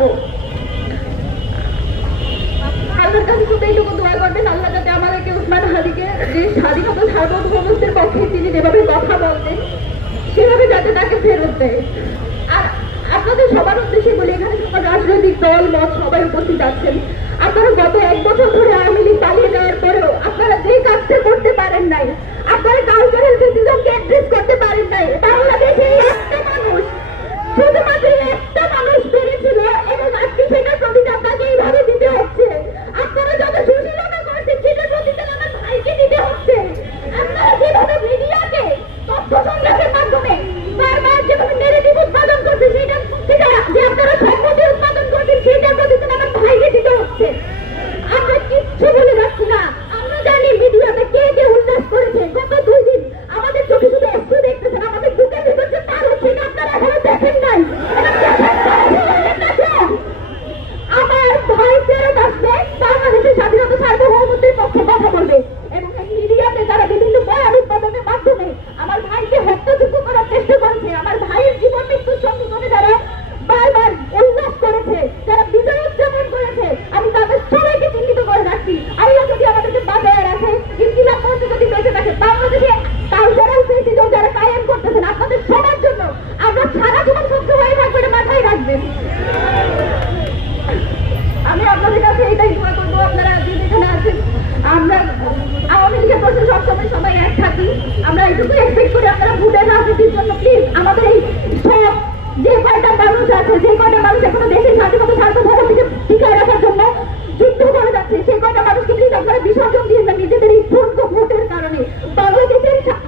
থাকবো। আল্লাহর কাছে শুধু এইটুকু দোয়া করবেন, আল্লাহ যাতে আমাদেরকে উসমান হাদিকে যে স্বাধীনতা সার্বভৌমত্বের পক্ষে তিনি যেভাবে কথা বলতেন সেভাবে যাতে তাকে ফেরত দেয়। আর আপনাদের সবার উদ্দেশ্যে বলি, এখানে সবার রাজনৈতিক দল মত সবাই উপস্থিত আছেন। আপনারা গত 1 বছর ধরে আওয়ামী লীগ পালিয়ে যাওয়ার পরেও আপনারা যে কাজটা করতে পারেন নাই, আপনারা কালচারাল ফেসিজমকে অ্যাড্রেস করতে পারেন নাই। বাংলাদেশে একটা মানুষ, শুধুমাত্র একটা মানুষ পেরেছিল এবং আজকে সেটার প্রতিদান আপনাকে এইভাবে দিতে হচ্ছে। আপনারা যত সুশীলতা করছেন সেটার প্রতিদান আমার ভাইকে দিতে হচ্ছে। আপনারা যেভাবে মিডিয়াকে তথ্য সংগ্রহের মাধ্যমে বারবার যেভাবে নেগেটিভ উৎপাদন করছে সেটা যে আপনারা সম্মতি উৎপাদন করছেন সেটার প্রতিদান আমার ভাইকে দিতে হচ্ছে। আমরা কিচ্ছু বলে যাচ্ছি না, আমরা জানি মিডিয়াতে কে কে উল্লাস করেছে। গত 2 দিন আমাদের চোখে শুধু অস্ত্র দেখতেছেন, আমাদের বুকের ভিতর যে তার হচ্ছে না আপনারা এখনো দেখেন নাই। আমার ভাই ফেরত আসবে, বাংলাদেশের স্বাধীনতা সার্বভৌমত্বের পক্ষে কথা বলবে এবং এই মিডিয়াতে যারা বিভিন্ন বয়ান উৎপাদনের মাধ্যমে আমার ভাইকে হত্যাযোগ্য করার চেষ্টা করেছে, আমার ভাইয়ের জীবন মৃত্যুর সঙ্গে যারা বারবার উল্লাস করেছে, যারা বিজয় উদযাপন করেছে, আমি তাদের সবাইকে চিহ্নিত করে রাখছি। আল্লাহ যদি আমাদেরকে বাঁচায় রাখে, ইনকিলাব মঞ্চ যদি বেঁচে থাকে, বাংলাদেশে কালচারাল ফেসিজম যারা কায়েম করতেছেন আপনাদের সবার জন্য আমরা সারা জীবন সত্য হয়ে থাকবো, এটা মাথায় রাখবেন। আমি আপনাদের কাছে এটাই দোয়া করবো, আপনারা যে যেখানে আছেন, আমরা আওয়ামী লীগের প্রশ্নে সবসময় সবাই এক থাকি। আমরা এইটুকু এক্সপেক্ট করি আপনারা ভোটের রাজনীতির জন্য প্লিজ আমাদের এই সব যে কয়টা মানুষ আছে, যে কয়টা মানুষ এখনো দেশের স্বাধীনতা সার্বভৌমত্বকে টিকায় রাখার জন্য যুদ্ধ করে যাচ্ছে, সেই কয়টা মানুষকে প্লিজ আপনারা বিসর্জন দিন না নিজেদের এই ছোট্ট ভোটের কারণে।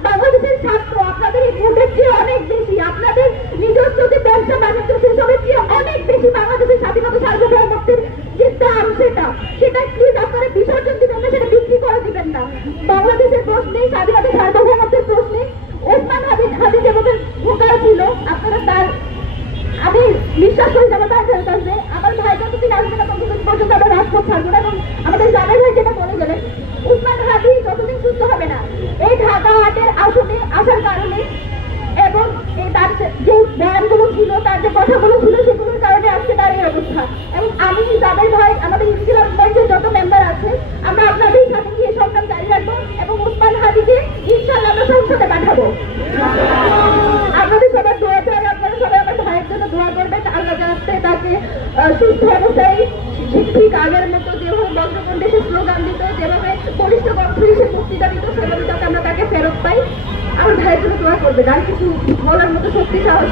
বাংলাদেশের ছাত্র আপনাদের এই ভোটের চেয়ে অনেক বেশি, আপনাদের নিজস্ব যে ব্যবসা বাণিজ্য সেসবের চেয়ে অনেক বেশি বাংলাদেশের স্বাধীনতা সার্বভৌমত্বের যে দাম সেটা প্লিজ আপনারা বিসর্জন দিবেন না, সেটা বিক্রি করে দিবেন না। বাংলাদেশের প্রশ্নে, স্বাধীনতা সার্বভৌমত্বের প্রশ্নে ওসমান হাদি যেভাবে ভোকাল ছিল, আপনারা তার আমি বিশ্বাস করি যারা তার ফেরত আসবে। আমার ভাই যতদিন আসবে না ততদিন পর্যন্ত আমরা রাজপথ ছাড়বো না। এবং আমাদের জানের ভাই যেটা বলে গেলেন, উসমান হাদি যতদিন সুস্থ হবে না এই ঢাকা হাটের আসনে আসার কারণে এবং তার যে বয়ানগুলো ছিল, তার যে কথাগুলো ছিল সেগুলোর কারণে আজকে তার এই অবস্থা। এবং আমি জাবের ভাই, আমাদের ইনকিলাব মঞ্চের যত মেম্বার আছে, আমরা আপনাদের সাথে গিয়ে সংগ্রাম জারি রাখবো এবং উসমান হাদিকে ইনশাআল্লাহ আমরা সংসদে পাঠাবো। আপনাদের সবার দোয়া চাই, আপনারা সবাই আমার ভাইয়ের জন্য দোয়া করবেন। আল্লাহ যাতে তাকে সুস্থ অবস্থায় ঠিক আগের মতো যেভাবে বজ্রকণ্ঠে সে স্লোগান দিত, যেভাবে বলিষ্ঠ কণ্ঠে সে বক্তৃতা দিত, সেভাবে যাতে আমরা তাকে ফেরত পাই। আমার ভাইয়ের জন্য দোয়া করবেন। আর কিছু বলার মতো শক্তি সাহস